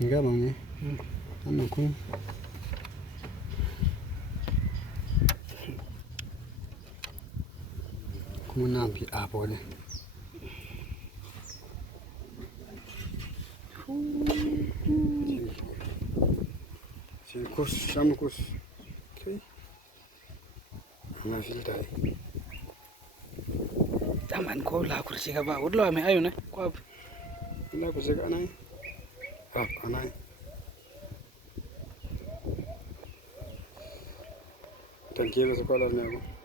Enggak bang ya. Anakku. Kuma nampi apa ni? Kus, sama kus. Okay. Mana filter? Taman ko la kursi ka ba? Udlo ame ayo na. Ko Ila kus ka anay. Anay. Thank you sa pala niyo.